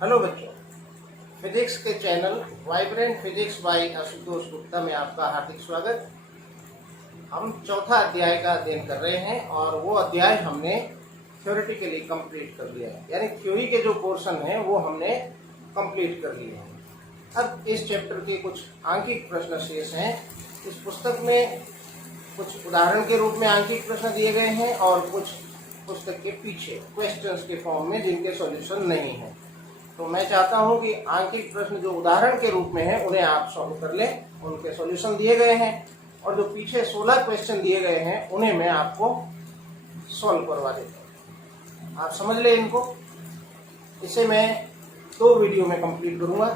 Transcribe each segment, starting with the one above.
Hello बच्चों, physics के channel vibrant physics bye Ashutosh Gupta में आपका हार्दिक स्वागत। हम चौथा अध्याय का अध्ययन कर रहे हैं और वो अध्याय हमने थ्योरेटिकली कंप्लीट कर लिया है, यानी थ्योरी के जो पोर्शन है वो हमने कंप्लीट कर लिए हैं। अब इस चैप्टर के कुछ आंकिक प्रश्न शेष हैं। इस पुस्तक में कुछ उदाहरण के रूप में आंकिक प्रश्न दिए गए हैं और कुछ पुस्तक के पीछे क्वेश्चंस के फॉर्म में जिनके सॉल्यूशन नहीं है। तो मैं चाहता हूं कि आंकिक प्रश्न जो उदाहरण के रूप में है उन्हें आप सॉल्व कर लें, उनके सॉल्यूशन दिए गए हैं, और जो पीछे 16 क्वेश्चन दिए गए हैं उन्हें मैं आपको सॉल्व करवा देता हूं। आप समझ लें इनको। इसे मैं 2 वीडियो में कंप्लीट करूंगा,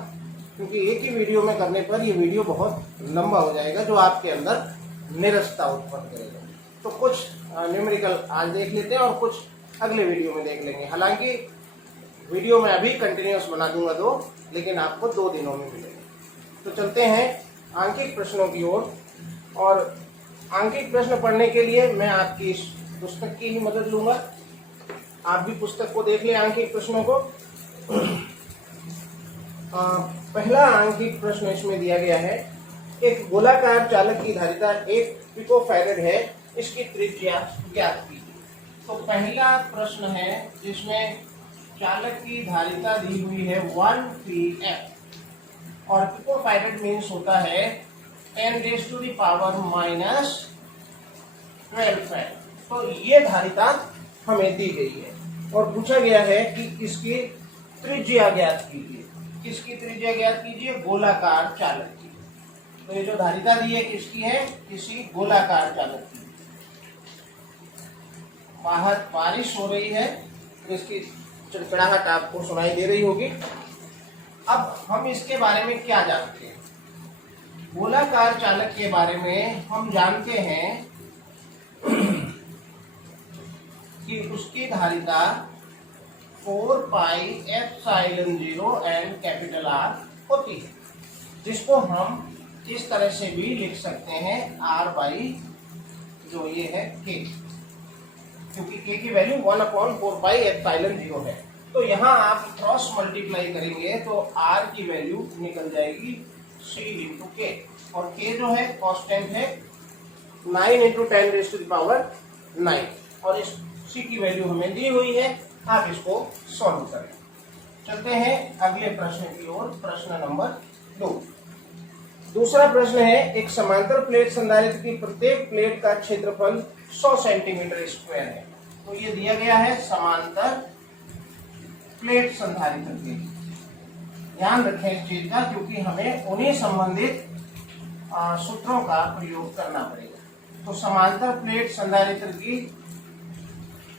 क्योंकि एक ही वीडियो में करने पर ये वीडियो बहुत लंबा हो जाएगा जो आपके अंदर निरस्ता उत्पन्न करेगा। तो कुछ न्यूमेरिकल आज देख लेते हैं और कुछ अगले वीडियो में देख लेंगे। हालांकि वीडियो में अभी कंटिन्यूस बना दूंगा 2, लेकिन आपको 2 दिनों में मिलेगा। तो चलते हैं आंकिक प्रश्नों की ओर। और आंकिक प्रश्न पढ़ने के लिए मैं आपकी इस पुस्तक की ही मदद लूंगा। आप भी पुस्तक को देख लें आंकिक प्रश्नों को। पहला आंकिक प्रश्न इसमें दिया गया है, एक गोलाकार चालक की धारिता 1 पिकोफैरेड है, इसकी त्रिज्या ज्ञात कीजिए। तो पहला प्रश्न है जिसमें चालक की धारिता दी हुई है 1 pF और पिकोफैरेड मीन्स होता है 10⁻⁻12 फैरेड। तो ये धारिता हमें दी गई है और पूछा गया है कि इसकी त्रिज्या ज्ञात कीजिए। किसकी त्रिज्या ज्ञात कीजिए? गोलाकार चालक की। तो ये जो धारिता दी है किसकी है? किसी गोलाकार चालक की। बाहर बारिश हो रही है, इसकी चिड़चिड़ाहट आपको सुनाई दे रही होगी। अब हम इसके बारे में क्या जानते हैं? गोलाकार चालक के बारे में हम जानते हैं कि उसकी धारिता 4πε0 एंड कैपिटल R होती है, जिसको हम इस तरह से भी लिख सकते हैं R बाई जो ये है K, क्योंकि K की वैल्यू 1/4πε0 है। तो यहाँ आप क्रॉस मल्टीप्लाई करेंगे तो R की वैल्यू निकल जाएगी C × K, और K जो है कांस्टेंट है 9 × 10⁻⁹, और इस C की वैल्यू हमें दी हुई है। आप इसको सॉल्व करें। चलते हैं अगले प्रश्न की ओर। प्रश्न नंबर 2। दूसरा प्रश्न है, एक समांतर प्लेट संधारित्र की प्रत्येक प्लेट का क्षेत्रफल 100 सेंटीमीटर स्क्वायर है। तो ये दिया गया है समांतर प्लेट संधारित्र के। ध्यान रखें इस चीज का, क्योंकि हमें उन्हीं संबंधित सूत्रों का प्रयोग करना पड़ेगा। तो समांतर प्लेट संधारित्र की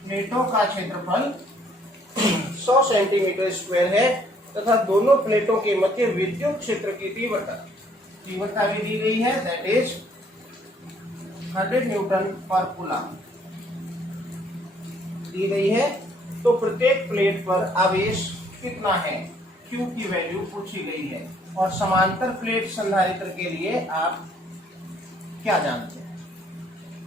प्लेटों का क्षेत्रफल 100 सेंटीमीटर स्क्वायर है तथा दोनों प्लेटों के मध्य विद्युत क्षेत्र की तीव्रता भी दी गई है, दैट इज 100 न्यूटन पर कूलम दी गई है। तो प्रत्येक प्लेट पर आवेश कितना है, Q की वैल्यू पूछी गई है। और समांतर प्लेट संधारित्र के लिए आप क्या जानते हैं?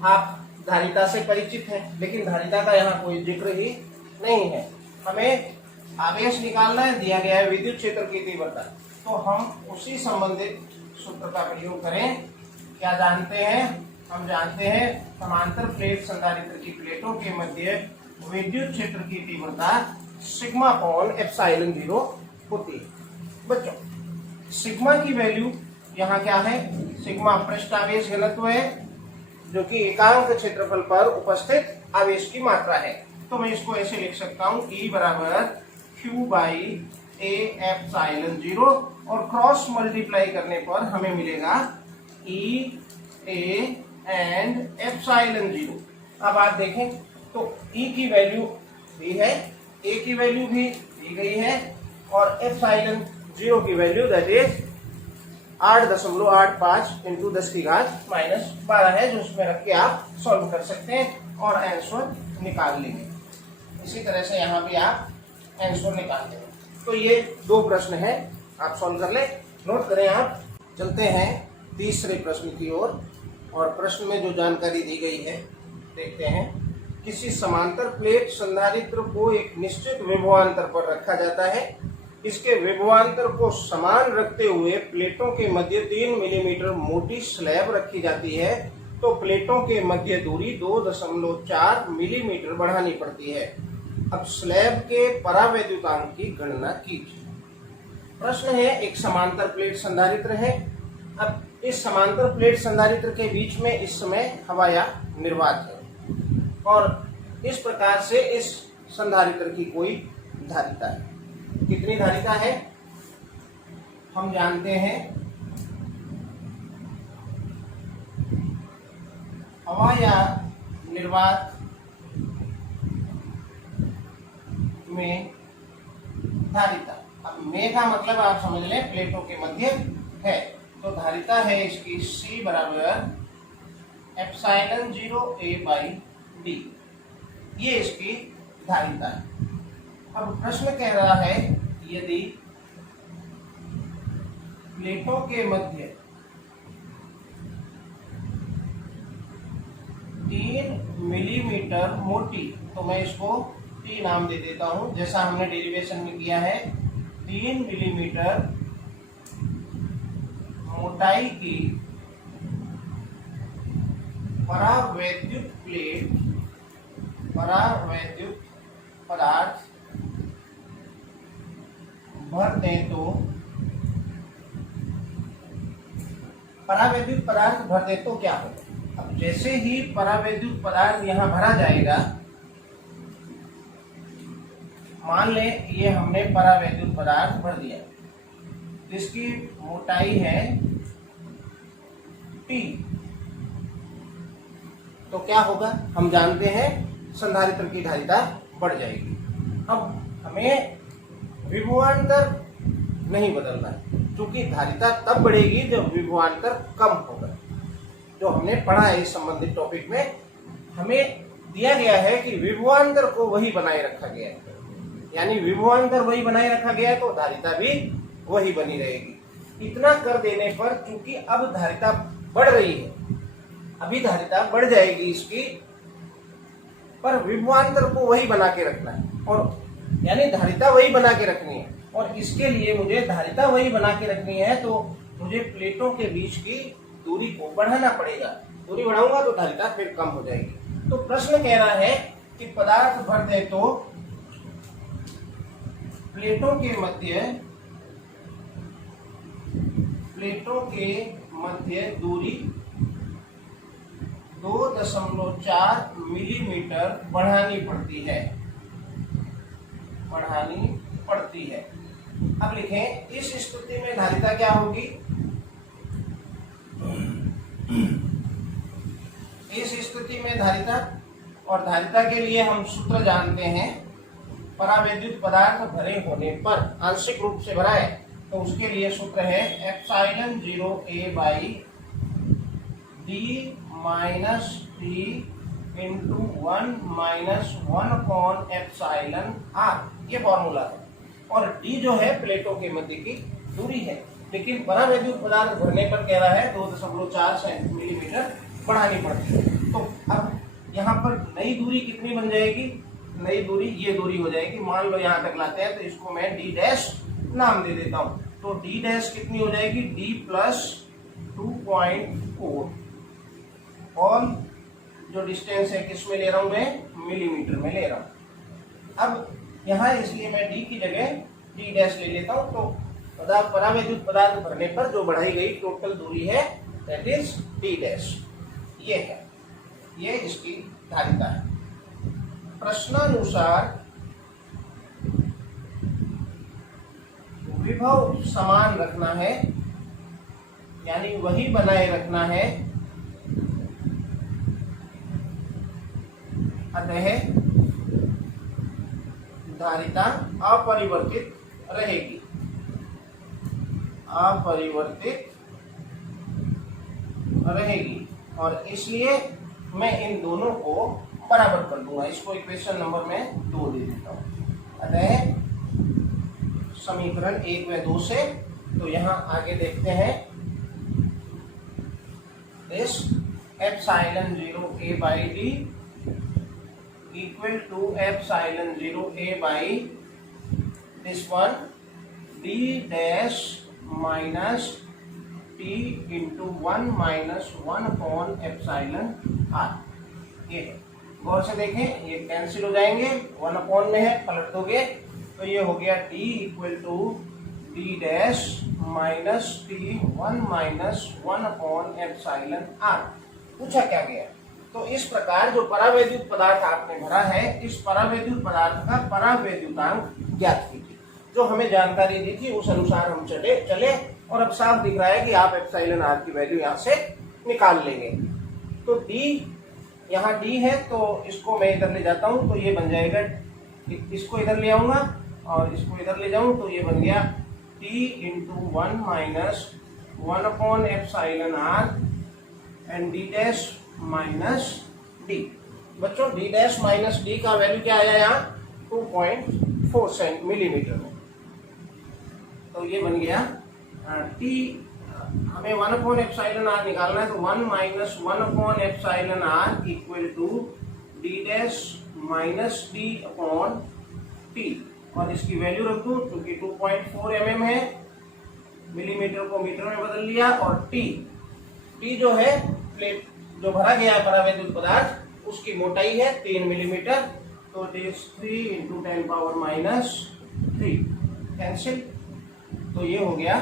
आप धारिता से परिचित हैं, लेकिन धारिता का यहाँ कोई जिक्र ही नहीं है। हमें आवेश निकालना है, दिया गया है विद्युत क्षेत्र की तीव्रता। तो हम उसी संबंधित सूत्र का प्रयोग करें। क्या जानते हैं? हम जानते हैं समांतर प्लेट संधारित्र की प्लेटों के मध्य विद्युत क्षेत्र की तीव्रता σ/ε0 होती है। बच्चों, सिग्मा की वैल्यू यहाँ क्या है? सिग्मा पृष्ठ आवेश घनत्व है, जो कि एकांक क्षेत्रफल पर उपस्थित आवेश की मात्रा है। तो मैं इसको ऐसे लिख सकता हूँ, E = Q/A⁴ और क्रॉस मल्टीप्लाई करने पर हमें मिलेगा E, A एंड ε0। अब आप देखें तो E की वैल्यू दी है, A की वैल्यू भी दी गई है, और ε0 की वैल्यू दैट इज 8.85 × 10⁻⁻12 है, जो उसमें रख के आप सॉल्व कर सकते हैं और आंसर निकाल लेंगे। इसी तरह से यहाँ भी आप आंसर निकाल लेंगे। तो ये 2 प्रश्न हैं, आप सॉल्व कर ले, नोट करें आप। चलते हैं तीसरे प्रश्न की ओर। और प्रश्न में जो जानकारी दी गई है देखते हैं। किसी समांतर प्लेट संधारित्र को एक निश्चित विभवांतर पर रखा जाता है इसके विभवांतर को समान रखते हुए प्लेटों के मध्य 3 मिलीमीटर मोटी स्लैब रखी जाती है, तो प्लेटों के मध्य दूरी 2.4 मिलीमीटर बढ़ानी पड़ती है। अब स्लैब के परावैद्युतांक की गणना कीजिए। प्रश्न है, एक समांतर प्लेट संधारित्र है। अब इस समांतर प्लेट संधारित्र के बीच में इस समय हवा या निर्वात है और इस प्रकार से इस संधारित्र की कोई धारिता है। कितनी धारिता है हम जानते हैं, हवा या निर्वात में धारिता। अब में का मतलब आप समझ लें प्लेटों के मध्य है, तो धारिता है इसकी C बराबर ε0 A/d, ये इसकी धारिता है। अब प्रश्न कह रहा है, यदि प्लेटों के मध्य 3 मिलीमीटर मोटी, तो मैं इसको T नाम दे देता हूं, जैसा हमने डेरिवेशन में किया है, 3 मिलीमीटर मोटाई की परावैद्युत प्लेट, परावैद्युत पदार्थ भर दें तो, परावैद्युत पदार्थ भर दें तो क्या होगा। अब जैसे ही परावैद्युत पदार्थ यहां भरा जाएगा, मान लें ये हमने परावैद्युत पदार्थ भर दिया, जिसकी मोटाई है T, तो क्या होगा हम जानते हैं, संधारित्र की धारिता बढ़ जाएगी। अब हमें विभवांतर नहीं बदलना है, क्योंकि धारिता तब बढ़ेगी जब विभवांतर कम होगा। जो हमने पढ़ा है इस संबंधित टॉपिक में, हमें दिया गया है कि विभवांतर को वही बनाए रखा गया है, यानी विभवांतर वही बनाए रखा गया है तो धारिता भी वही बनी रहेगी। इतना कर देने पर, चूंकि अब धारिता बढ़ रही है, अभी धारिता बढ़ जाएगी इसकी, पर विभवांतर को वही बना के रखना है, और यानी धारिता वही बना के रखनी है, और इसके लिए मुझे धारिता वही बना के रखनी है, तो मुझे प्लेटों के बीच की दूरी को बढ़ाना पड़ेगा। दूरी बढ़ाऊंगा तो धारिता फिर कम हो जाएगी। तो प्रश्न कह रहा है कि पदार्थ भर दे तो प्लेटों के मध्य दूरी 2.4 मिलीमीटर बढ़ानी पड़ती है। अब लिखें, इस स्थिति में धारिता क्या होगी, इस स्थिति में धारिता, और धारिता के लिए हम सूत्र जानते हैं, परावैद्युत पदार्थ भरे होने पर, आंशिक रूप से भरा है तो उसके लिए सूत्र है ε0 A/d - T × 1 - 1/εr, ये फॉर्मूला है। और d जो है प्लेटों के मध्य की दूरी है, लेकिन परावैद्युत पदार्थ भरने पर कह रहा है 2.4 मिलीमीटर बढ़ानी पड़ती है। तो अब यहाँ पर नई दूरी कितनी बन जाएगी, नई दूरी ये दूरी हो जाएगी। मान लो यहाँ तक लाते हैं तो इसको मैं d' नाम दे देता हूँ, तो d' कितनी हो जाएगी, d + 2.4, और जो डिस्टेंस है किस में ले रहा हूं मैं, मिलीमीटर में ले रहा हूं। अब यहाँ इसलिए मैं d की जगह d' ले लेता हूं, तो परावैद्युत पदार्थ भरने पर जो बढ़ाई गई टोटल दूरी है दैट इज d', ये है, ये इसकी धारिता है। प्रश्नानुसार विभव समान रखना है, यानी वही बनाए रखना है, अतः धारिता अपरिवर्तित रहेगी, और इसलिए मैं इन दोनों को बराबर कर दूंगा। इसको इक्वेशन नंबर में 2 दे देता हूं। अतः समीकरण 1 व 2 से, तो यहाँ आगे देखते हैं, इस ε0 A/d equal to ε0 A by this one D dash minus T into 1 minus 1 upon epsilon R. ये है, गौर से देखें, ये कैंसिल हो जाएंगे, 1 अपॉन में है, पलट दोगे तो ये हो गया T equal to D dash minus T 1 minus 1 upon epsilon R. पूछा क्या गया? तो इस प्रकार जो परावैद्युत पदार्थ आपने भरा है, इस परावैद्युत पदार्थ का परावैद्युतांक ज्ञात कीजिए। जो हमें जानकारी दी थी उस अनुसार हम चले और अब साफ दिख रहा है कि आप एप्सिलॉन आर की वैल्यू यहाँ से निकाल लेंगे। तो डी, यहाँ डी है तो इसको मैं इधर ले जाता हूँ तो ये बन जाएगा, इसको इधर ले आऊंगा और इसको इधर ले जाऊं तो ये बन गया T into 1 minus 1 upon epsilon R and D dash minus D. बच्चों डी डैश माइनस डी का वैल्यू क्या आया यहाँ? 2.4 मिलीमीटर में। तो ये बन गया टी, हमें 1 अपॉन एप्सिलॉन आर निकालना है तो 1 minus 1 upon epsilon R equal to D dash minus D upon T, और इसकी वैल्यू रख दूं क्योंकि 2.4 mm है, मिलीमीटर को मीटर में बदल लिया, और टी जो है प्लेट जो भरा गया है परावैद्युत पदार्थ उसकी मोटाई है 3 मिलीमीटर, तो it is 3 into 10 power minus 3, cancel. तो ये हो गया,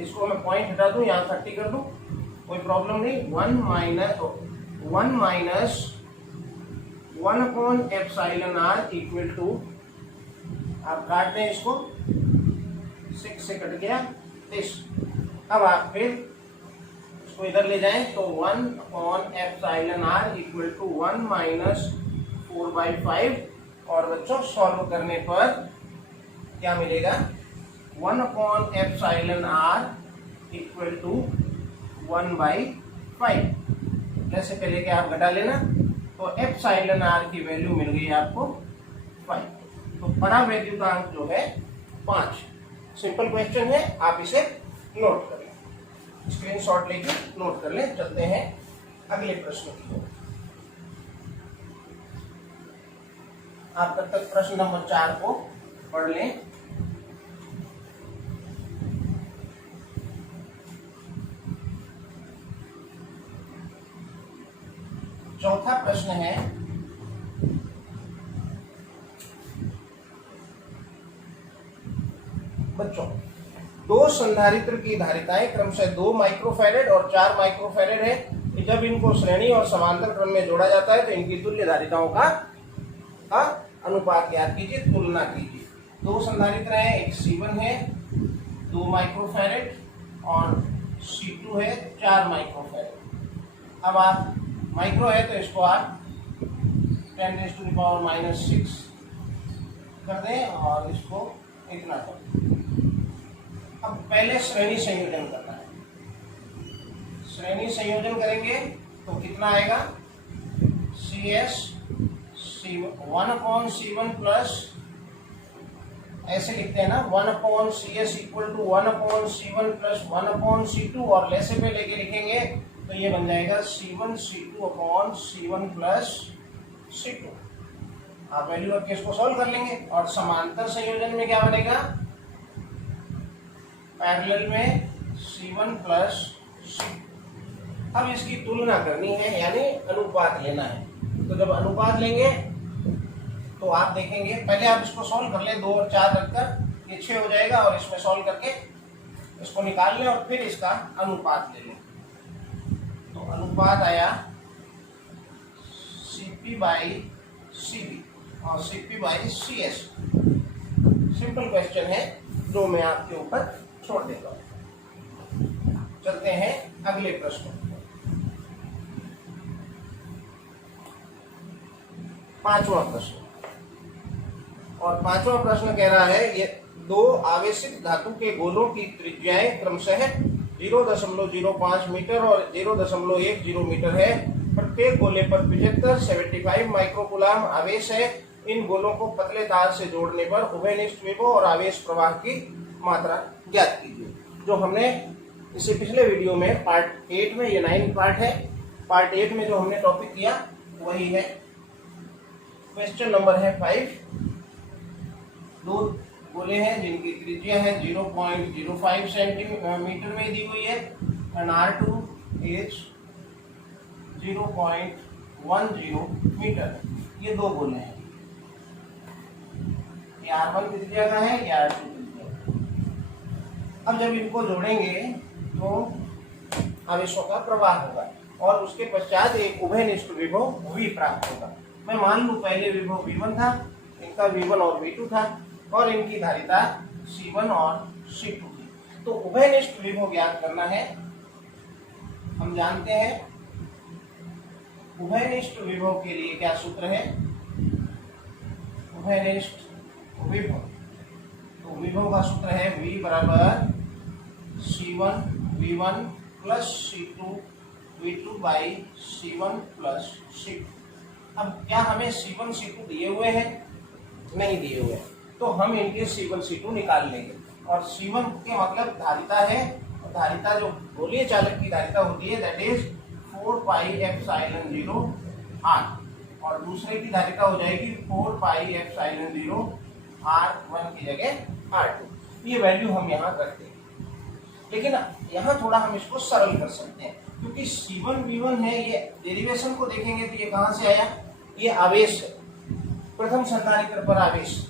इसको मैं पॉइंट हटा दूं, यहाँ 30 कर दूं, कोई प्रॉब्लम नहीं। 1 minus 1 upon epsilon R equal to, आप काट दें इसको, 6 से कट गया 30। अब आप फिर इसको इधर ले जाएं तो 1 upon epsilon R equal to 1 minus 4/5, और बच्चों सॉल्व करने पर क्या मिलेगा? 1 upon epsilon R equal to 1/5। जैसे पहले के आप घटा लेना, तो एप्सिलॉन आर की वैल्यू मिल गई आपको 5। तो परावैद्युतांक जो है 5। सिंपल क्वेश्चन है, आप इसे नोट कर लें, स्क्रीनशॉट लेके नोट कर लें। चलते हैं अगले प्रश्न की ओर। आप तब तक प्रश्न नंबर 4 को पढ़ लें। चौथा प्रश्न है, बच्चों दो संधारित्र की धारिताएं क्रमशः 2 माइक्रोफैरेड और 4 माइक्रोफैरेड है। जब इनको श्रेणी और समांतर क्रम में जोड़ा जाता है तो इनकी तुल्य धारिताओं का अनुपात ज्ञात कीजिए, तुलना कीजिए। दो संधारित्र हैं, एक C1 है 2 माइक्रोफैरेड और C2 है 4 माइक्रोफैरेड। अब आप माइक्रो है तो इसको आप 10⁻⁻⁶ कर दें और इसको इतना कर दें। अब पहले श्रेणी संयोजन करना है। श्रेणी संयोजन करेंगे तो कितना आएगा? CS 1 अपॉन C1 प्लस, ऐसे लिखते हैं ना, 1 upon CS equal to 1 upon C1 plus 1 upon C2, और लेसे पे लेके लिखेंगे तो ये बन जाएगा C1 C2 upon C1 plus C2। आप वैल्यू रख के इसको सॉल्व कर लेंगे। और समांतर संयोजन में क्या बनेगा? पैरेलल में C1 प्लस C2। अब इसकी तुलना करनी है, यानी अनुपात लेना है। तो जब अनुपात लेंगे तो आप देखेंगे, पहले आप इसको सॉल्व कर लें, 2 और 4 रखकर ये 6 हो जाएगा, और इसमें सॉल्व करके इसको निकाल लें और फिर इसका अनुपात ले लें। तो अनुपात आया CP/CV और CP/CS। सिंपल क्वेश्चन है जो मैं आपके ऊपर छोड़ देता हूं। चलते हैं अगले प्रश्न। 5वां प्रश्न, और 5वां प्रश्न कह रहा है, ये 2 आवेशित धातु के गोलों की त्रिज्याएं क्रमशः 0.05 मीटर और 0.10 मीटर है। प्रत्येक गोले पर 75 माइक्रोकूलाम आवेश है। इन गोलों को पतले तार से जोड़ने पर उभयनिष्ठ विभव और आवेश प्रवाह की मात्रा ज्ञात कीजिए। जो हमने इससे पिछले वीडियो में पार्ट 8 में, ये 9 पार्ट है, पार्ट 8 में जो हमने टॉपिक किया वही है। क्वेश्चन नंबर है 5। गोले हैं जिनकी त्रिज्या है 0.05 सेंटीमीटर में दी हुई है, एंड R2 इज 0.10 मीटर। ये दो गोले हैं, ये R1 की त्रिज्या का है, ये R2 की त्रिज्या का। अब जब इनको जोड़ेंगे तो आवेशों का प्रवाह होगा और उसके पश्चात एक उभयनिष्ठ विभव V प्राप्त होगा। मैं मान लूं पहले विभव V1 था, इनका V1 और V2 था और इनकी धारिता C1 और C2 थी। तो उभयनिष्ठ विभव ज्ञात करना है। हम जानते हैं उभयनिष्ठ विभव के लिए क्या सूत्र है, उभयनिष्ठ विभव, तो विभव का सूत्र है V बराबर C1 V1 plus C2 V2 by C1 plus C2। अब क्या हमें C1 C2 दिए हुए हैं? नहीं दिए हुए हैं, तो हम इनके C1 C2 निकाल लेंगे। और C1 के मतलब धारिता है, और धारिता जो गोलीय चालक की धारिता होती है that is 4 pi epsilon 0 R, और दूसरे की धारिता हो जाएगी 4 पाई एप्सिलॉन 0 R1 की जगह R2। ये वैल्यू हम यहाँ रखते हैं, लेकिन यहाँ थोड़ा हम इसको सरल कर सकते हैं क्योंकि C1 V1 है, ये डेरिवेशन को देखेंगे तो ये कहाँ से आया, ये आवेश है, प्रथम संधारित्र पर आवेश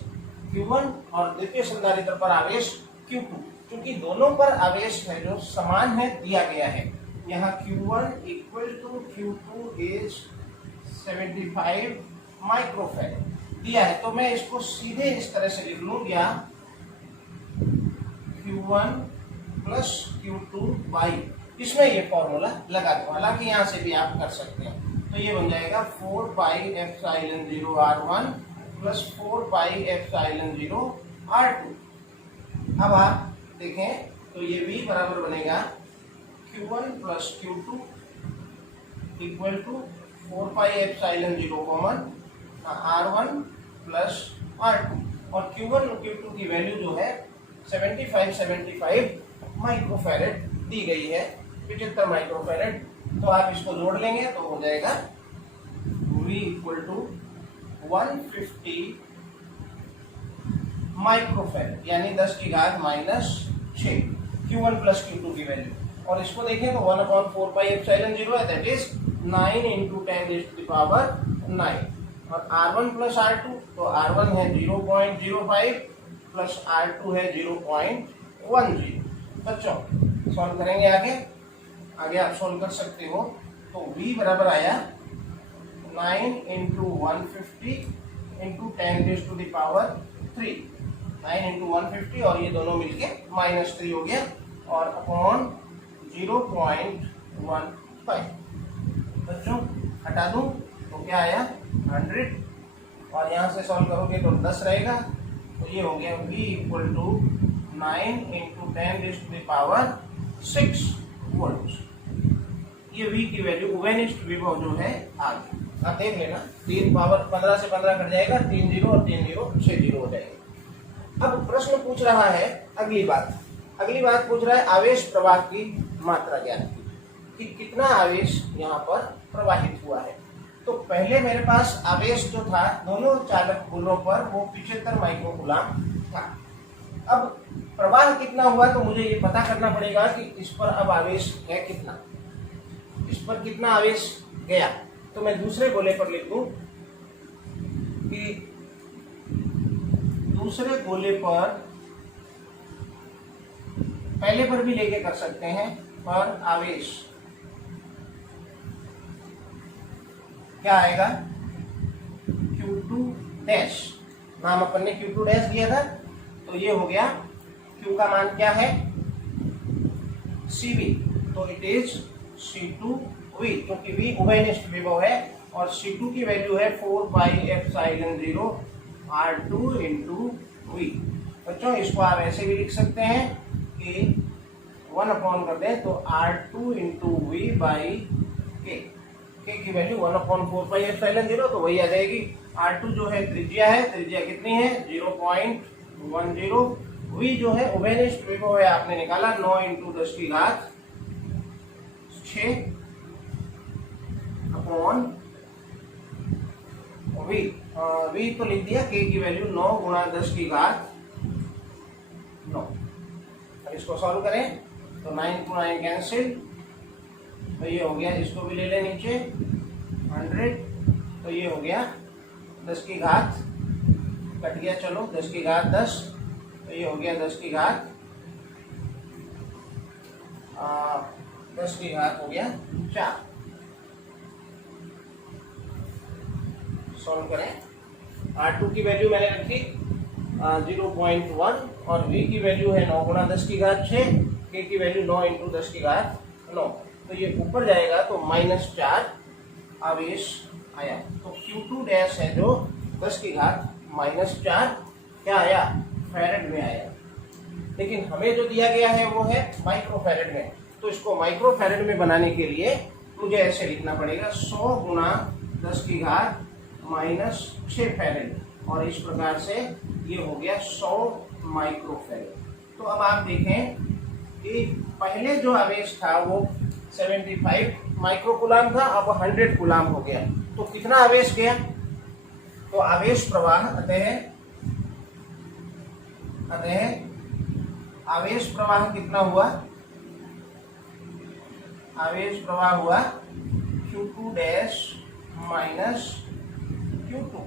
Q1 और द्वितीय संधारित्र पर आवेश Q2। क्योंकि दोनों पर आवेश है जो समान है दिया गया है, यहाँ Q1 equal to Q2 is 75 microfarad दिया है, तो मैं इसको सीधे इस तरह से लिख लूँ या Q1 प्लस Q2 बाई, इसमें ये फॉर्मूला लगा दो, हालांकि यहाँ से भी आप कर सकते हैं। तो ये बन जाएगा 4 pi epsilon 0 R1 plus 4 pi epsilon 0 R2। अब आप देखें तो ये V बराबर बनेगा Q1 plus Q2 equal to 4 pi epsilon 0 common R1 plus R2, और Q1 और Q2 की वैल्यू जो है 75 माइक्रोफैराड दी गई है, 75 माइक्रोफैराड। तो आप इसको जोड़ लेंगे तो हो जाएगा V इक्वल टू 150 माइक्रोफैराड, यानी 10 की घात -6 Q1 प्लस Q2 की वैल्यू। और इसको देखें तो 1/4 पाई एप्सिलॉन 0 है, दैट इज 9 × 10⁹ 9। और R1 प्लस R2, तो R1 है 0.05 प्लस R2 है 0.10। बच्चों सॉल्व करेंगे आगे आप सॉल्व कर सकते हो। तो V बराबर आया 9 × 150 × 10⁻³ 9 × 150 और ये दोनों मिलके -3 हो गया और अपॉन 0.15। बच्चों हटा दूं तो क्या आया 100, और यहाँ से सॉल्व करोगे तो 10 रहेगा, तो ये हो गया V इक्वल टू 9 × 10⁻6 वोल्ट। ये V की वैल्यू उभयनिष्ठ विभव जो है आगे आप देख लेना, 3 पावर 15 से 15 कट जाएगा, 3 0 और 3 0 6 0 हो जाएगा। अब प्रश्न पूछ रहा है अगली बात पूछ रहा है आवेश प्रवाह की मात्रा ज्ञात की, कि कितना आवेश यहाँ पर प्रवाहित हुआ है। तो पहले मेरे पास आवेश जो था दोनों चालक गोलों पर वो 75 माइक्रोकूलम था। अब प्रवाह कितना हुआ तो मुझे ये पता करना पड़ेगा कि इस पर अब आवेश है कितना, इस पर कितना आवेश गया। तो मैं दूसरे गोले पर लिख दूं कि दूसरे गोले पर, पहले पर भी लेके कर सकते हैं, पर आवेश क्या आएगा Q2 डैश, नाम अपन ने Q2 डैश दिया था, तो ये हो गया Q का मान क्या है CV, तो इट इज C2V, क्योंकि V उभयनिष्ठ विभव है और C2 की वैल्यू है 4 पाई एप्सिलॉन 0 R2 × V। बच्चों इसको आप ऐसे भी लिख सकते हैं कि 1 कर दें तो R2 × V बाई K की वैल्यू 1/4 पाई एप्सिलॉन 0, तो वही आ जाएगी। R2 जो है त्रिज्या है, त्रिज्या कितनी है 0.10। V जो है उभयनिष्ठ विभव है, आपने निकाला 9 × 10⁶ अपॉन V तो लिख दिया K की वैल्यू 9 × 10⁻⁴ 9। अब इसको सॉल्व करें तो 9 × 9 कैंसिल, तो ये हो गया, इसको भी ले लें नीचे 100, तो ये हो गया 10 की घात कट गया, चलो 10 की घात 10, तो ये हो गया 10 की घात 4 सॉल्व करें। R2 की वैल्यू मैंने रखी 0.1 और V की वैल्यू है 9 × 10 की घात 6, K की वैल्यू 9 × 10 की घात 9, तो ये ऊपर जाएगा तो -4 आवेश आया। तो Q2 डैश है जो 10 की घात -4 क्या आया, फैरेड में आया। लेकिन हमें जो दिया गया है वो है माइक्रोफैरेड में, तो इसको माइक्रोफैरेड में बनाने के लिए मुझे ऐसे लिखना पड़ेगा 100 × 10 की घात -6 फैरेड, और इस प्रकार से ये हो गया 100 माइक्रोफैरेड। तो अब आप देखें कि पहले जो आवेश था वो 75 माइक्रोकुलाम था, अब 100 कुलाम हो गया। तो कितना आवेश गया, तो आवेश प्रवाह आवेश प्रवाह कितना हुआ, आवेश प्रवाह हुआ Q2 dash minus Q2,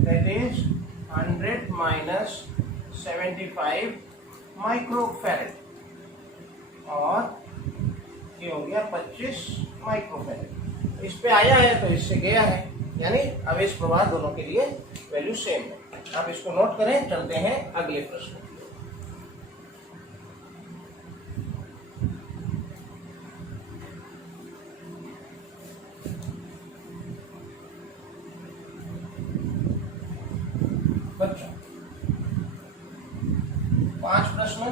that is 100 - 75 microfarad, और ये हो गया 25 माइक्रोफैरेड। इस पे आया है तो इससे गया है, यानी आवेश प्रवाह दोनों के लिए वैल्यू सेम है। आप इसको नोट करें, चलते हैं अगले प्रश्न। बच्चों 5 प्रश्न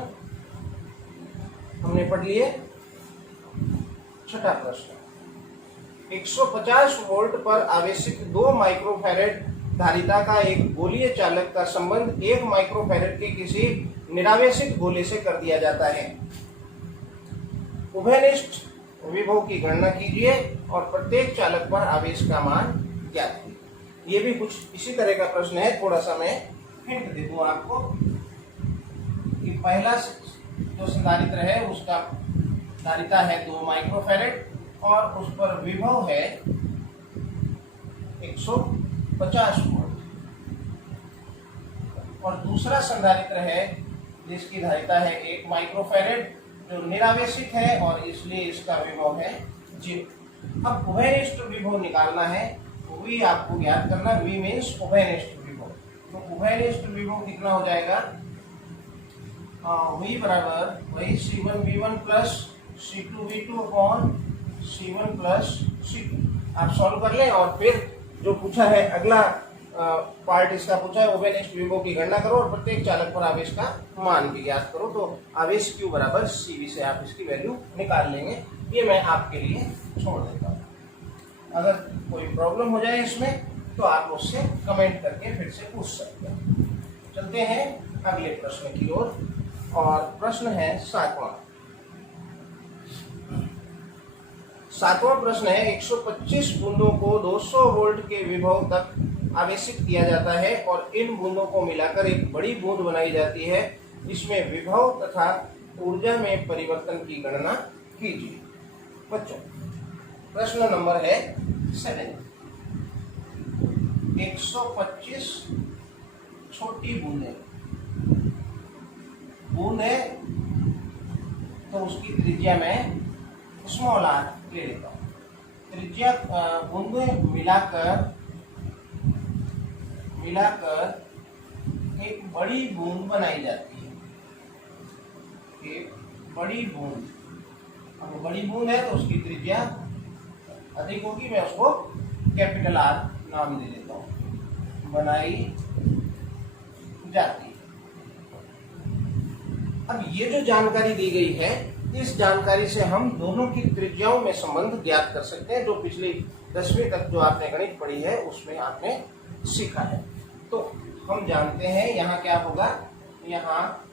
हमने पढ़ लिए। छठा प्रश्न, 150 वोल्ट पर आवेशित 2 माइक्रोफैरेड धारिता का एक गोलीय चालक का संबंध 1 माइक्रोफैरेड के किसी निरावेशित गोले से कर दिया जाता है। उभयनिष्ठ विभव की गणना कीजिए और प्रत्येक चालक पर आवेश का मान ज्ञात कीजिए। ये भी कुछ इसी तरह का प्रश्न है, थोड़ा सा मैं हिंट दे दूं आपको कि पहला जो संधारित्र है उसका धारिता है 2 माइक्रोफैरेड और उस पर विभव है 150 वोल्ट, और दूसरा संधारित्र है जिसकी धारिता है 1 माइक्रोफैरेड जो निरावेशित है और इसलिए इसका विभव है 0। अब उभयनिष्ठ विभव निकालना है, V आपको ज्ञात करना, V मीन्स उभयनिष्ठ विभव। तो उभयनिष्ठ विभव कितना हो जाएगा, V बराबर वही C1V1 plus C2V2 upon C1 plus C2। आप सॉल्व कर लें और फिर जो पूछा है अगला पार्ट इसका पूछा है उभयनिष्ठ विभव की गणना करो और प्रत्येक चालक पर आवेश का मान भी ज्ञात करो। तो आवेश Q बराबर CV से आप इसकी वैल्यू निकाल लेंगे। ये मैं आपके लिए छोड़ देता हूँ। अगर कोई प्रॉब्लम हो जाए इसमें तो आप उससे कमेंट करके फिर से पूछ सकते हैं। चलते हैं अगले प्रश्न की ओर, और प्रश्न है 7वां। 7वां प्रश्न है 125 बूंदों को 200 वोल्ट के विभव तक आवेशित किया जाता है और इन बूंदों को मिलाकर एक बड़ी बूंद बनाई जाती है। इसमें विभव तथा ऊर्जा में परिवर्तन की गणना कीजिए। बच्चों प्रश्न नंबर है 7। 125 छोटी बूंदें, बूंद है तो उसकी त्रिज्या में स्मॉल r ले लेता हूं। त्रिज्या बूंदें मिलाकर एक बड़ी बूंद बनाई जाती है। एक बड़ी बूंद, अब बड़ी बूंद है तो उसकी त्रिज्या अधिक होगी, मैं उसको कैपिटल R नाम दे देता हूं, बनाई जाती है। अब ये जो जानकारी दी गई है, इस जानकारी से हम दोनों की त्रिज्याओं में संबंध ज्ञात कर सकते हैं, जो पिछली 10वीं तक जो आपने गणित पढ़ी है उसमें आपने सीखा है। तो हम जानते हैं यहाँ क्या होगा, यहाँ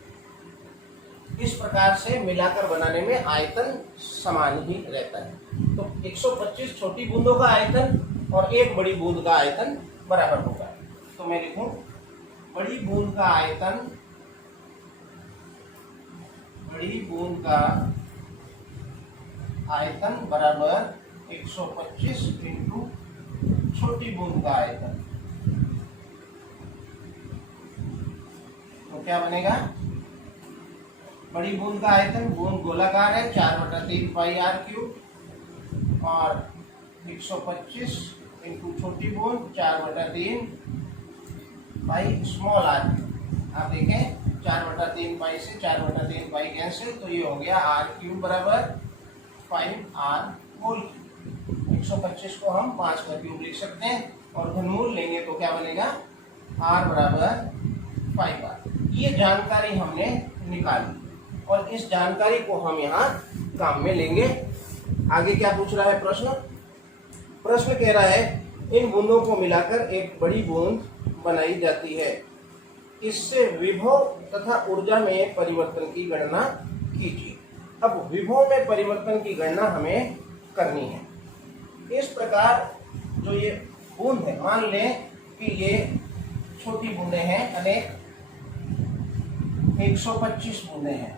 इस प्रकार से मिलाकर बनाने में आयतन समान ही रहता है। तो 125 छोटी बूंदों का आयतन और एक बड़ी बूंद का आयतन बराबर होगा। तो मैं लिखूं बड़ी बूंद का आयतन बड़ी बूंद का आयतन बराबर 125 इंटू छोटी बूंद का आयतन। तो क्या बनेगा? बड़ी बूंद का आयतन, बूंद गोलाकार है, 4/3 पाई आर क्यूब, और 125 इंटू छोटी बूंद 4/3 पाई स्मॉल आर क्यूब। आप देखें 4/3 पाई से 4/3 पाई कैंसिल, तो ये हो गया आर क्यूब बराबर 5r होल क्यूब। 125 को हम 5 का क्यूब लिख सकते हैं और घनमूल लेंगे तो क्या बनेगा? r बराबर 5r। ये जानकारी हमने निकाली और इस जानकारी को हम यहाँ काम में लेंगे। आगे क्या पूछ रहा है प्रश्न? प्रश्न कह रहा है इन बूंदों को मिलाकर एक बड़ी बूंद बनाई जाती है, इससे विभव तथा ऊर्जा में परिवर्तन की गणना कीजिए। अब विभव में परिवर्तन की गणना हमें करनी है। इस प्रकार जो ये बूंद है, मान लें कि ये छोटी बूंदें हैं, अनेक 125 बूंदें हैं,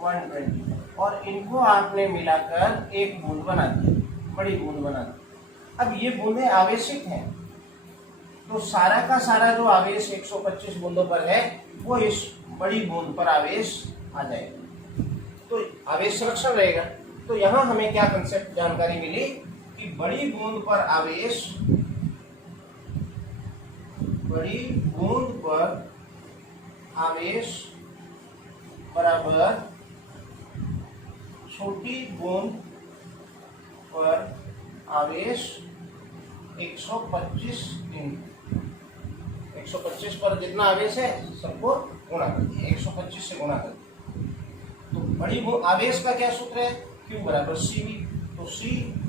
120, और इनको आपने मिलाकर एक बूंद बना दी, बड़ी बूंद बना दी। अब ये बूंदें आवेशित हैं, तो सारा का सारा जो आवेश 125 बूंदों पर है वो इस बड़ी बूंद पर आवेश आ जाएगा, तो आवेश संरक्षण रहेगा। तो यहाँ हमें क्या कंसेप्ट जानकारी मिली कि बड़ी बूंद पर आवेश, बड़ी बूंद पर आवेश बराबर छोटी बूंद पर आवेश 125 125 पर जितना आवेश है सबको गुणा कर दिया, 125 से गुणा कर दिया। तो बड़ी बूंद आवेश का क्या सूत्र है? Q बराबर CV। तो C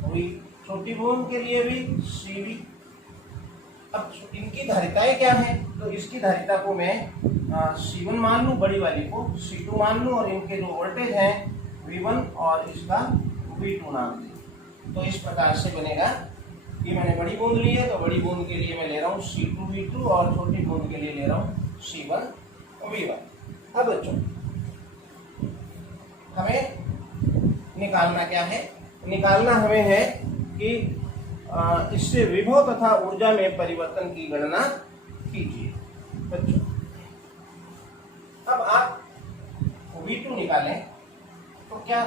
हुई, छोटी बूंद के लिए भी CV। अब इनकी धारिताएं क्या है? तो इसकी धारिता को मैं C1 मान लूं, बड़ी वाली को C2 मान लूं, और इनके जो वोल्टेज हैं V1 और इसका V2 नाम दें। तो इस प्रकार से बनेगा कि मैंने बड़ी बूंद ली है तो बड़ी बूंद के लिए मैं ले रहा हूँ C2 V2 और छोटी बूंद के लिए ले रहा हूँ C1 V1। अब बच्चों हमें निकालना क्या है? निकालना हमें है कि इससे विभव तथा ऊर्जा में परिवर्तन की गणना कीजिए। बच्चों अब आप V2 निकालें तो क्या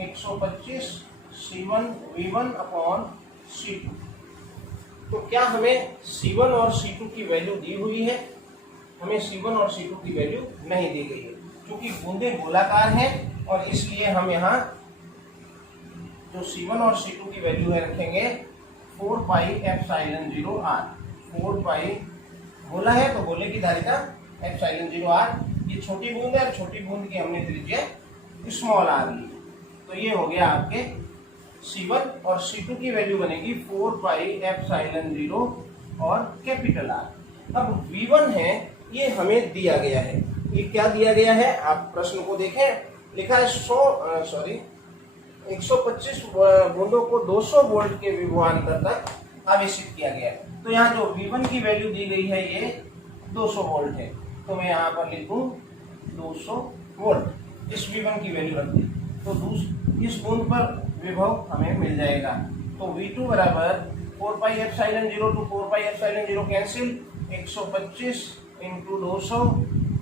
125 C1 V1 अपॉन C2। तो क्या हमें C1 और C2 की वैल्यू दी हुई है? हमें C1 और C2 की वैल्यू नहीं दी गई है, क्योंकि बूंदें गोलाकार हैं और इसलिए हम यहाँ जो C1 और C2 की वैल्यू है रखेंगे 4 पाई एप्सिलॉन 0 r। 4 पाई गोला है तो गोले की धारिता एप्सिलॉन 0 r। ये छोटी बूंद है और छोटी बूंद की हमने त्रिज्या स्मॉल r ली, तो ये हो गया आपके C1 और C2 की वैल्यू बनेगी 4 पाई एप्सिलॉन 0 और कैपिटल R। अब V1 है ये हमें दिया गया है, ये क्या दिया गया है? आप प्रश्न को देखें, लिखा है 125 बूंदों को 200 वोल्ट के विभवांतर तक आवेशित किया गया है। तो यहाँ जो V1 की वैल्यू दी गई है ये 200 वोल्ट है, तो मैं यहाँ पर लिखूं 200 वोल्ट, इस V1 की वैल्यू रख दी, तो इस बूंद पर विभव हमें मिल जाएगा। तो V2 बराबर 4 pi epsilon 0 to 4 pi epsilon 0 cancel, 125 into 200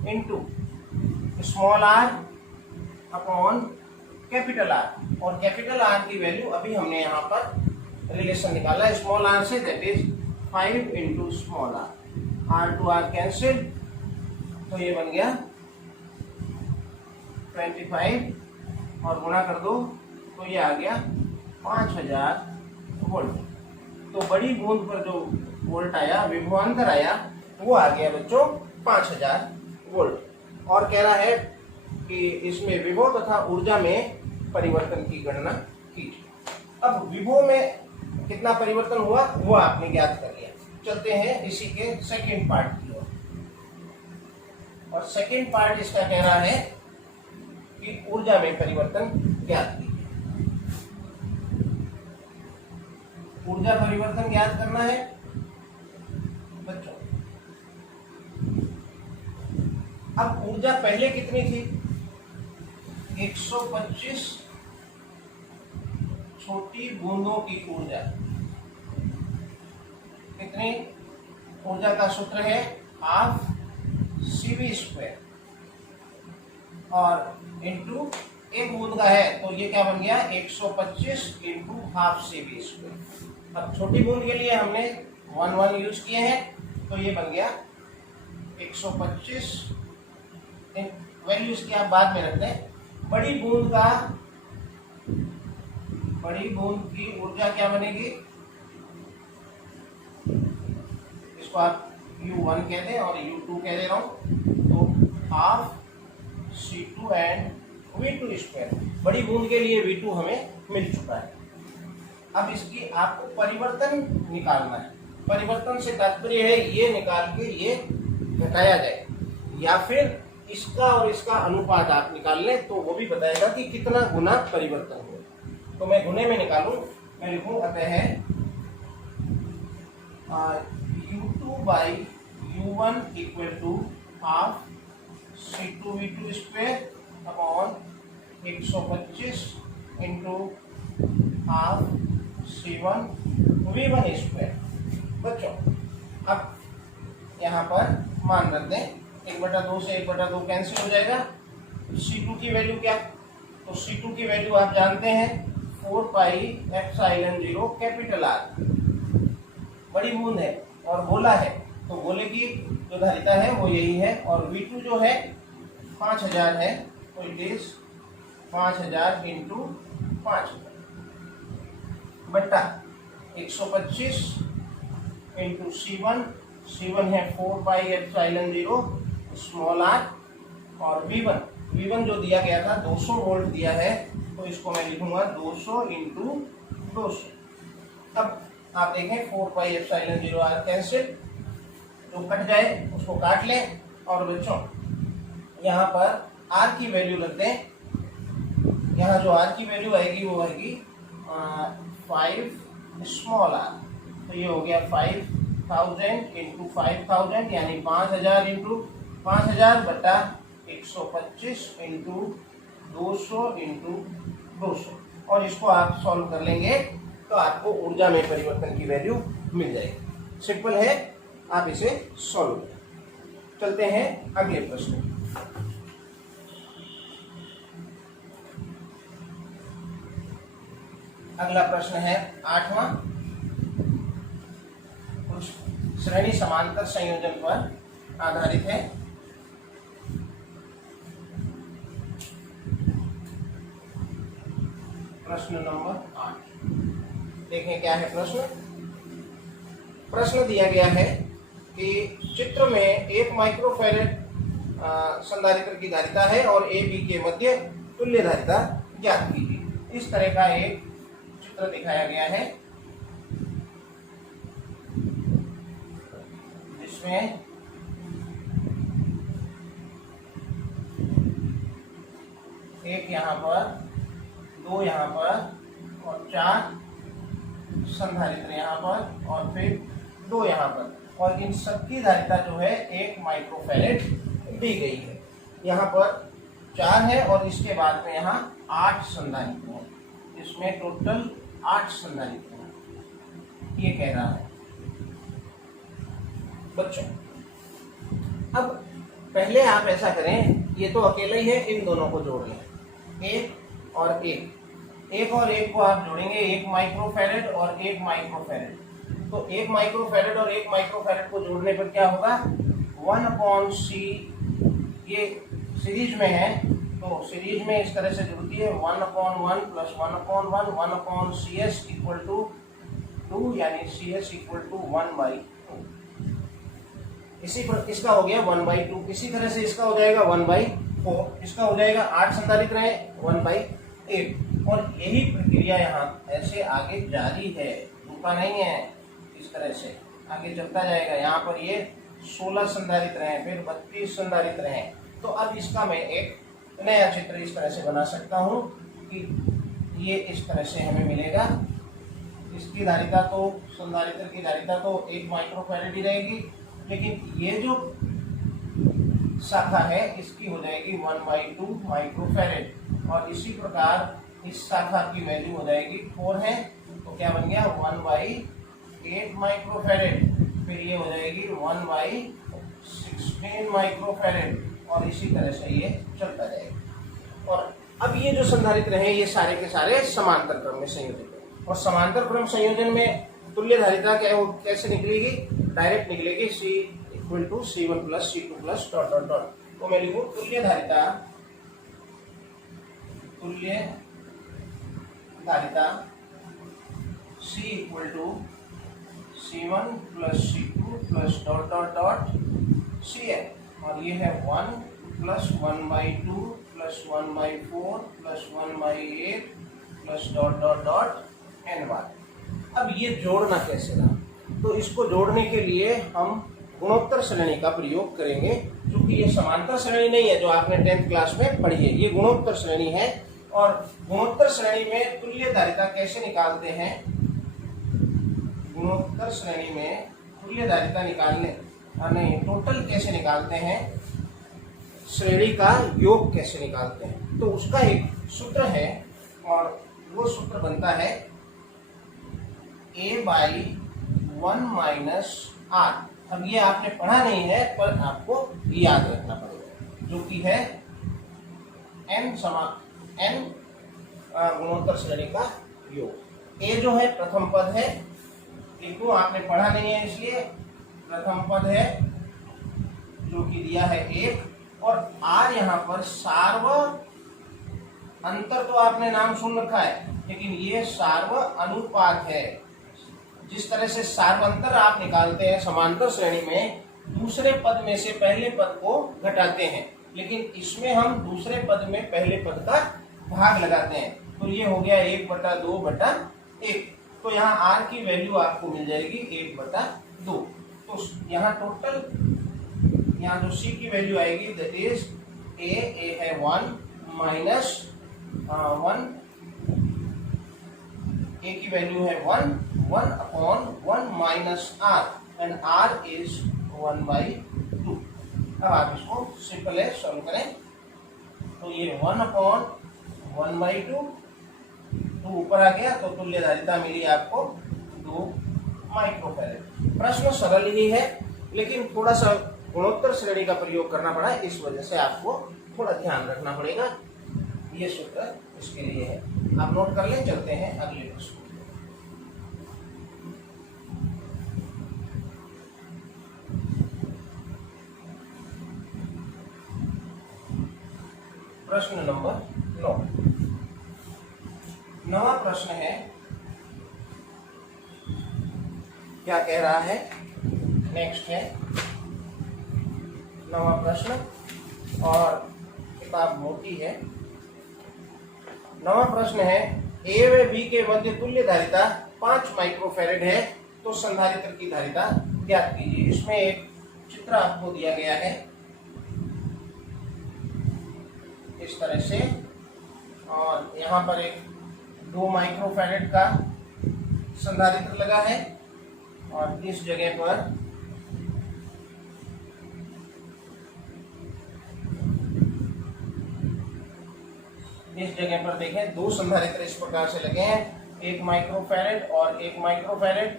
into small r upon capital R, और कैपिटल R की वैल्यू अभी हमने यहाँ पर रिलेशन निकाला है स्मॉल r से, that is 5 into small r to r cancel, तो ये बन गया 25 और गुणा कर दो तो ये आ गया 5000 वोल्ट। तो बड़ी बूंद पर जो वोल्ट आया, विभवांतर आया, वो आ गया बच्चों 5000 वोल्ट। और कह रहा है कि इसमें विभव तथा ऊर्जा में परिवर्तन की गणना कीजिए। अब विभव में कितना परिवर्तन हुआ वो आपने ज्ञात कर लिया। चलते हैं इसी के सेकंड पार्ट की ओर, और सेकंड पार्ट इसका कह रहा है कि ऊर्जा में परिवर्तन ज्ञात कीजिए। ऊर्जा परिवर्तन ज्ञात करना है बच्चों। अब ऊर्जा पहले कितनी थी? 125 छोटी बूंदों की ऊर्जा। कितनी? ऊर्जा का सूत्र है हाफ CV स्क्वायर, और इंटू एक बूंद का है तो ये क्या बन गया? 125 इंटू हाफ CV स्क्वायर। अब छोटी बूंद के लिए हमने 1 यूज किए हैं तो ये बन गया 125। वैल्यूज की आप बाद में रखते हैं। बड़ी बूंद की ऊर्जा क्या बनेगी? इसको आप U1 कह दें और U2 कह दे रहा हूं, तो half C2 and V2 square. बड़ी बूंद के लिए V2 हमें मिल चुका है। अब इसकी आपको परिवर्तन निकालना है। परिवर्तन से तात्पर्य है ये निकाल के ये घटाया जाए, या फिर इसका और इसका अनुपात आप निकाल लें तो वो भी बताएगा कि कितना गुना परिवर्तन हुआ। तो मैं गुने में निकालूं, मैं लिखूं अतः U2 by U1 equal to half C2 V2 square upon 125 into half C1 V1 square. बच्चों अब यहाँ पर मान रख दें, 1/2 से 1/2 कैंसिल हो जाएगा। C2 की वैल्यू क्या? तो C2 की वैल्यू आप जानते हैं 4 पाई एप्सिलॉन 0 कैपिटल R। बड़ी बूंद है और गोला है तो गोले की जो धारिता है वो यही है, और V2 जो है 5000 है तो इट इज 5000 इंटू 5 बट्टा 125 इंटू C1 है 4 पाई एप्सिलॉन 0 स्मॉल r, और V1 जो दिया गया था 200 वोल्ट दिया है तो इसको मैं लिखूंगा 200 इंटू 200। अब आप देखें 4 पाई एप्सिलॉन 0 r कैंसिल, जो कट जाए उसको काट लें, और बच्चों यहाँ पर r की वैल्यू रख दें। यहाँ जो r की वैल्यू आएगी वो आएगी 5 स्मॉल r, तो ये हो गया 5000 इंटू 5000 यानी 5000 इंटू 5000 बटा 125 इंटू 200 इंटू 200, और इसको आप सॉल्व कर लेंगे तो आपको ऊर्जा में परिवर्तन की वैल्यू मिल जाएगी। सिंपल है, आप इसे सॉल्व करें। चलते हैं अगले प्रश्न। अगला प्रश्न है 8वां, कुछ श्रेणी समांतर संयोजन पर आधारित है। प्रश्न नंबर 8, देखें क्या है प्रश्न। प्रश्न दिया गया है कि चित्र में 1 माइक्रोफैरेड संधारित्र की धारिता है और ए बी के मध्य तुल्य धारिता ज्ञात कीजिए। इस तरह का एक चित्र दिखाया गया है जिसमें एक यहाँ पर, 2 यहाँ पर और 4 संधारित्र यहाँ पर और फिर 2 यहाँ पर, और इन सबकी धारिता जो है 1 माइक्रोफैरेड दी गई है। यहाँ पर 4 है और इसके बाद में यहाँ 8 संधारित्र हैं, इसमें टोटल 8 संधारित्र हैं, ये कह रहा है। बच्चों अब पहले आप ऐसा करें, ये तो अकेला ही है, इन दोनों को जोड़ लें, 1 और 1 को आप जोड़ेंगे, 1 माइक्रोफैरेड और 1 माइक्रोफैरेड। तो 1 माइक्रोफैरेड और 1 माइक्रोफैरेड को जोड़ने पर क्या होगा? 1/c, ये सीरीज में है तो सीरीज में इस तरह से जुड़ती है 1/1 प्लस 1/1 1/cs इक्वल टू 2, यानी cs इक्वल टू 1/2। इसी पर इसका हो गया 1/2। इसी तरह से इसका हो जाएगा 1/4, इसका हो जाएगा 8 संधारित्र है 1/8, और यही प्रक्रिया यहाँ ऐसे आगे जारी है, रुका नहीं है, इस तरह से आगे चलता जाएगा। यहाँ पर ये 16 संधारित्र हैं, फिर 32 संधारित्र हैं। तो अब इसका मैं एक नया चित्र इस तरह से बना सकता हूँ कि ये इस तरह से हमें मिलेगा। इसकी धारिता तो, संधारित्र की धारिता तो 1 माइक्रोफैरेड ही रहेगी, लेकिन ये जो शाखा है इसकी हो जाएगी 1/2 माइक्रोफैरेड, और इसी प्रकार इस शाखा की वैल्यू हो जाएगी 4 है, तो क्या बन गया 1/8 माइक्रोफैरेड, फिर ये हो जाएगी 1/16 माइक्रोफैरेड, और इसी तरह से ये चलता जाएगा। और अब ये जो संधारित्र हैं ये सारे के सारे समांतर क्रम में संयोजित है, और समांतर क्रम संयोजन में तुल्य धारिता कैसे निकलेगी, डायरेक्ट निकलेगी C = C1 + C2 + dot dot dot. तो मैं लिखूं तुल्य धारिता C = C1 + C2 + dot dot dot Cn, और ये है 1 + 1/2 + 1/4 + 1/8 + डॉट डॉट डॉट n बार। अब ये जोड़ना कैसे ना, तो इसको जोड़ने के लिए हम गुणोत्तर श्रेणी का प्रयोग करेंगे, क्योंकि ये समांतर श्रेणी नहीं है जो आपने 10th क्लास में पढ़ी है, ये गुणोत्तर श्रेणी है। और गुणोत्तर श्रेणी में तुल्य धारिता कैसे निकालते हैं, गुणोत्तर श्रेणी में तुल्य धारिता निकालने नहीं टोटल कैसे निकालते हैं, श्रेणी का योग कैसे निकालते हैं, तो उसका एक सूत्र है, और वो सूत्र बनता है A/1 - R। अब ये आपने पढ़ा नहीं है पर आपको याद रखना पड़ेगा, जो कि है n गुणोत्तर श्रेणी का योग। A जो है प्रथम पद है, देखो आपने पढ़ा नहीं है इसलिए प्रथम पद है जो कि दिया है 1, और R यहाँ पर सार्व अंतर, तो आपने नाम सुन रखा है, लेकिन ये सार्व अनुपात है। जिस तरह से सार्वंतर आप निकालते हैं समांतर श्रेणी में, दूसरे पद में से पहले पद को घटाते हैं, लेकिन इसमें हम दूसरे पद में पहले पद का भाग लगाते हैं, तो ये हो गया 1/2/1। तो यहाँ R की वैल्यू आपको मिल जाएगी 1/2। तो यहाँ टोटल, यहाँ जो C की वैल्यू आएगी दैट इज A है 1 - 1, A की वैल्यू है 1 1/1 - R, एंड R इज 1/2। अब आप इसको सिंपल है सॉल्व करें, तो ये 1/1/2, तो ऊपर आ गया, तो तुल्य धारिता मिली आपको 2 माइक्रोफैरेड। प्रश्न सरल ही है, लेकिन थोड़ा सा गुणोत्तर श्रेणी का प्रयोग करना पड़ा, इस वजह से आपको थोड़ा ध्यान रखना पड़ेगा। ये सूत्र इसके लिए है, आप नोट कर लें। चलते हैं अगले प्रश्न। प्रश्न नंबर 9। 9वां प्रश्न है, क्या कह रहा है, नेक्स्ट है 9वां प्रश्न, और किताब मोटी है। 9वां प्रश्न है, A व B के मध्य तुल्य धारिता 5 माइक्रोफैरेड है, तो संधारित्र की धारिता ज्ञात कीजिए। इसमें एक चित्र आपको दिया गया है इस तरह से, और यहाँ पर एक 2 माइक्रोफैरेड का संधारित्र लगा है, और इस जगह पर देखें 2 संधारित्र इस प्रकार से लगे हैं, 1 माइक्रोफैरेड और 1 माइक्रोफैरेड।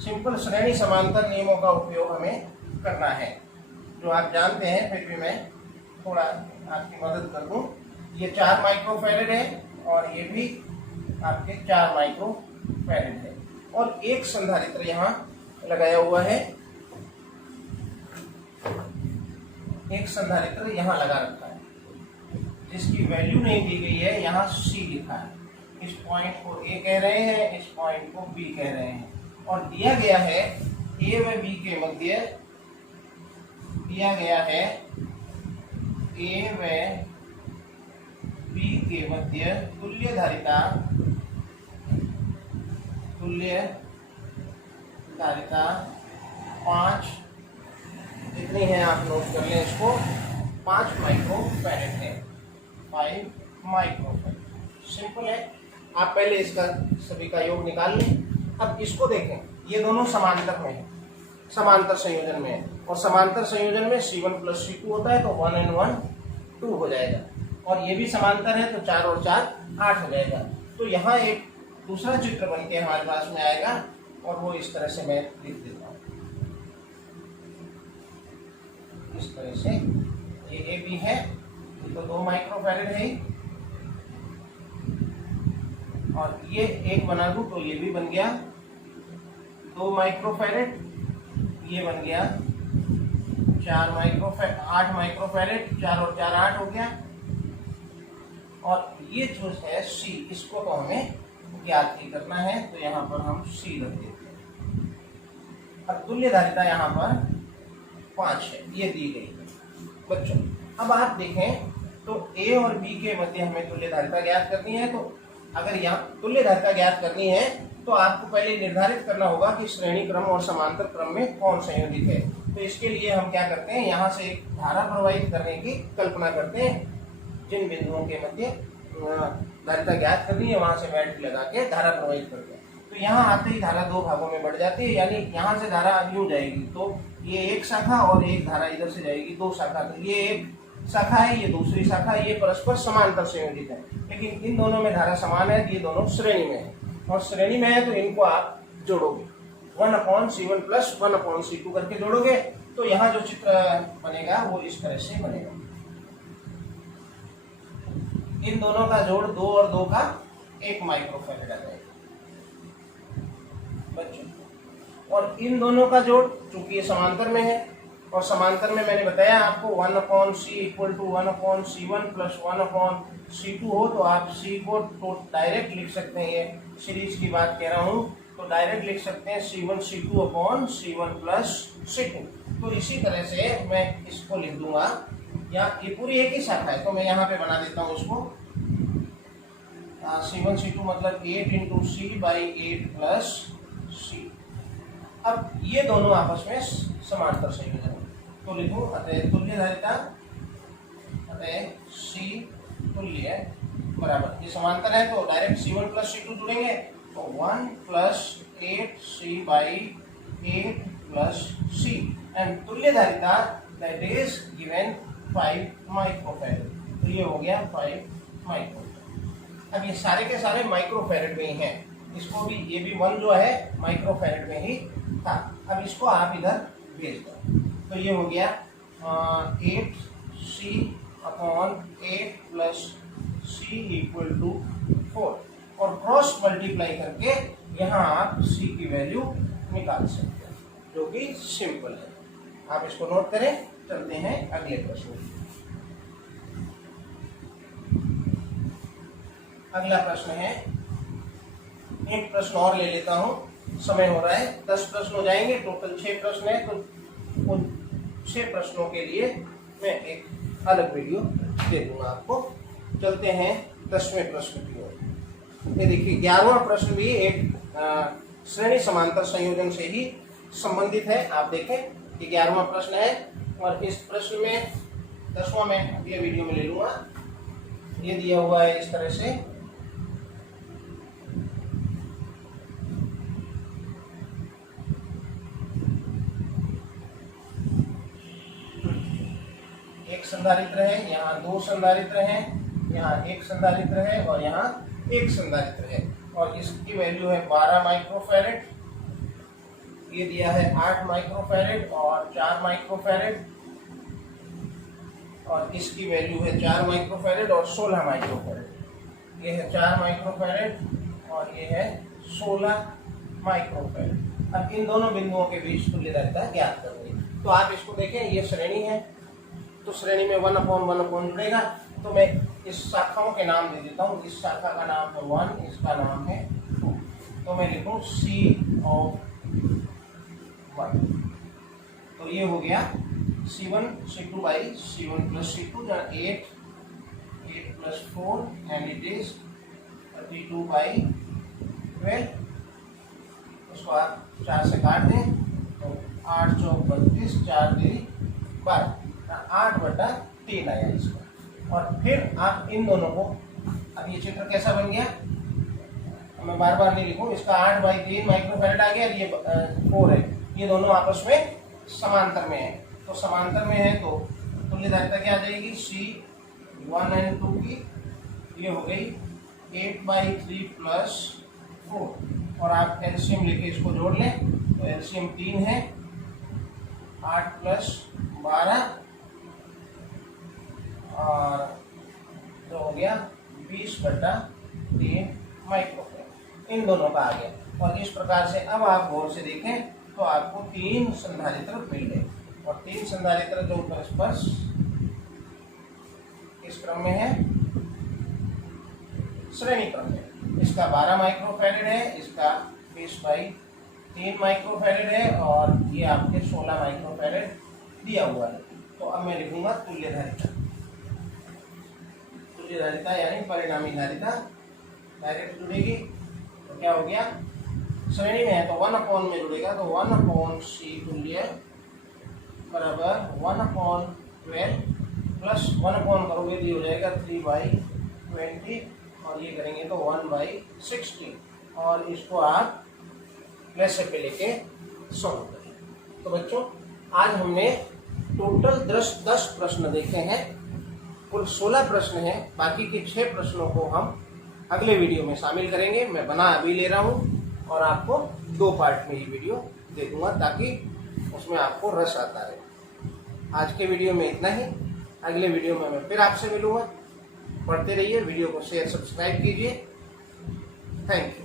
सिंपल श्रेणी समांतर नियमों का उपयोग हमें करना है, जो आप जानते हैं, फिर भी मैं थोड़ा आपकी मदद कर दूं। ये 4 माइक्रोफैरेड है, और ये भी आपके 4 माइक्रोफैरेड है, और एक संधारित्र यहाँ लगाया हुआ है, एक संधारित्र यहाँ लगा रखा है, जिसकी वैल्यू नहीं दी गई है, यहाँ C लिखा है। इस पॉइंट को A कह रहे हैं, इस पॉइंट को B कह रहे हैं, और दिया गया है A व B के मध्य, दिया गया है A व B के मध्य तुल्य धारिता 5, जितनी है आप नोट कर लें इसको, 5 माइक्रोफैरेड है, 5 माइक्रोफैरेड। सिंपल है, आप पहले इसका सभी का योग निकाल लें। अब इसको देखें, ये दोनों समांतर में है, समांतर संयोजन में है, और समांतर संयोजन में C1 प्लस C2 होता है तो 1 and 1 2 हो जाएगा, और ये भी समांतर है तो 4 और 4 8 हो जाएगा। तो यहाँ एक दूसरा चित्र बन के हमारे पास में आएगा, और वो इस तरह से मैं लिख देता हूँ। इस तरह से ये ए बी है, ये तो 2 माइक्रोफैरेड है ही, और ये एक बना दूं तो ये भी बन गया 2 माइक्रोफैरेड, ये बन गया 8 माइक्रोफैरेड, 4 और 4 8 हो गया। और ये जो है C, इसको तो हमें ज्ञात ही करना है, तो यहाँ पर हम C रख देते हैं। अब तुल्य धारिता यहाँ पर 5 है, ये दी गई है बच्चों। अब आप देखें तो A और B के मध्य हमें तुल्य धारिता ज्ञात करनी है, तो अगर यहाँ तुल्य धारिता ज्ञात करनी है तो आपको पहले निर्धारित करना होगा कि श्रेणी क्रम और समांतर क्रम में कौन संयोजित है। तो इसके लिए हम क्या करते हैं, यहाँ से एक धारा प्रवाहित करने की कल्पना करते हैं। जिन बिंदुओं के मध्य धारिता ज्ञात करनी है वहां से बैटरी लगा के धारा प्रवाहित करते हैं। तो यहाँ आते ही धारा 2 भागों में बढ़ जाती है, यानी यहाँ से धारा यूं जाएगी, तो ये एक शाखा और एक धारा इधर से जाएगी, 2 शाखा। तो ये एक शाखा है, ये दूसरी शाखा, ये परस्पर समांतर संयोजित है, लेकिन इन दोनों में धारा समान है, ये दोनों श्रेणी में है, और श्रेणी में है तो इनको आप जोड़ोगे 1/C1 प्लस 1/C2 करके जोड़ोगे, तो यहाँ जो चित्र बनेगा वो इस तरह से बनेगा। इन दोनों का जोड़ 2 और 2 का 1 माइक्रोफैरेड आ जाएगा बच्चों, और इन दोनों का जोड़ चूंकि ये समांतर में है, और समांतर में मैंने बताया आपको 1/C equal to 1/C1 plus 1/C2 हो, तो आप C को तो डायरेक्ट लिख सकते हैं, ये सीरीज की बात कह रहा हूँ, तो डायरेक्ट लिख सकते हैं C1 C2/C1 प्लस C2। तो इसी तरह से मैं इसको लिख दूंगा, या ये पूरी एक ही शाखा है तो मैं यहाँ पे बना देता हूँ उसको, C1 C2 मतलब 8 into C by 8 plus C। अब ये दोनों आपस में समांतर संयोजन है, तो लिखूं अतः तुल्य धारिता, अतः C तुल्य बराबर, ये समांतर है तो डायरेक्ट C1 प्लस C2 जुड़ेंगे, तो 1 plus 8C by 8 plus C, and तुल्य धारिता दैट इज गिवन 5 माइक्रोफैरेड। तो ये हो गया 5 माइक्रोफैरेड। अब ये सारे के सारे माइक्रोफैरेड में ही हैं, इसको भी, ये भी 1 जो है माइक्रोफैरेड में ही था। अब इसको आप इधर भेज दो, तो ये हो गया 8C/8 plus C equal to 4, और क्रॉस मल्टीप्लाई करके यहाँ आप C की वैल्यू निकाल सकते हैं, जो कि सिंपल है। आप इसको नोट करें, चलते हैं अगले प्रश्न। अगला प्रश्न है, एक प्रश्न और ले लेता हूं, समय हो रहा है, 10 प्रश्न हो जाएंगे, टोटल 6 प्रश्न है, तो उन 6 प्रश्नों के लिए मैं एक अलग वीडियो दे दूंगा आपको। चलते हैं 10वें प्रश्न की ओर। ये देखिए 11वां प्रश्न भी एक श्रेणी समांतर संयोजन से ही संबंधित है। आप देखें कि 11वां प्रश्न है, और इस प्रश्न में 10वां मैं अगले वीडियो में ले लूंगा। ये दिया हुआ है इस तरह से, एक संधारित्र है, यहाँ 2 संधारित्र हैं, यहाँ 1 संधारित्र है, और यहाँ 1 संधारित्र है, और इसकी वैल्यू है 12 माइक्रोफैरेड। ये दिया है 8 माइक्रोफैरेड और 4 माइक्रोफैरेड, और इसकी वैल्यू है 4 माइक्रोफैरेड और 16 माइक्रोफैरेड। ये है 4 माइक्रोफैरेड और ये है 16 माइक्रोफैरेड। अब इन दोनों बिंदुओं के बीच तुल्य धारिता ज्ञात करनी है। तो आप इसको देखें, ये श्रेणी है, तो श्रेणी में 1/1 जुड़ेगा, तो मैं इस शाखाओं के नाम दे देता हूँ। इस शाखा का नाम है 1, इसका नाम है 2, तो मैं लिखूँ C of 1। तो ये हो गया C1 C2 by C1 plus C2, जहाँ 8 plus 4 and it is 32 by 12। उसको आप 4 से काट दें तो 8 चौक 32, 4 3 12, 8/3 आया इसका। और फिर आप इन दोनों को, अब ये चित्र कैसा बन गया, मैं बार बार नहीं लिखूं, इसका 8/3 माइक्रोफैरेड आ गया, ये 4 है, ये दोनों आपस में समांतर में है। तो समांतर में है तो तुल्य धारिता क्या आ जाएगी, C1 and 2 की, ये हो गई 8/3 + 4 और आप एलसीएम लेके इसको जोड़ लें तो एलसीएम 3 है, 8 + 12 और जो हो गया 20/3 माइक्रोफैराड, इन दोनों का आ गया। और इस प्रकार से अब आप गौर से देखें तो आपको 3 संधारित्र मिल गए और 3 संधारित्र जो परस्पर इस क्रम में है, श्रेणी क्रम में। इसका 12 माइक्रोफैराड है, इसका 20/3 माइक्रोफैराड है और ये आपके 16 माइक्रोफैराड दिया हुआ है। तो अब मैं लिखूंगा तुल्य धारिता। तुल्य धारिता यानी परिणामी धारिता डायरेक्ट जुड़ेगी तो क्या हो गया, श्रेणी में है तो 1 में जुड़ेगा तो 1/C तुल्य बराबर 1/12 प्लस 1 करोगे तो ये हो जाएगा 3/20 और ये करेंगे तो 1/16 और इसको आप प्लस से पे लेके सॉल्व करें। तो बच्चों आज हमने टोटल 10 प्रश्न देखे हैं, कुल 16 प्रश्न हैं। बाकी के 6 प्रश्नों को हम अगले वीडियो में शामिल करेंगे। मैं बना अभी ले रहा हूँ और आपको 2 पार्ट में ये वीडियो दे दूंगा ताकि उसमें आपको रस आता रहे। आज के वीडियो में इतना ही, अगले वीडियो में मैं फिर आपसे मिलूंगा। पढ़ते रहिए, वीडियो को शेयर सब्सक्राइब कीजिए। Thank you.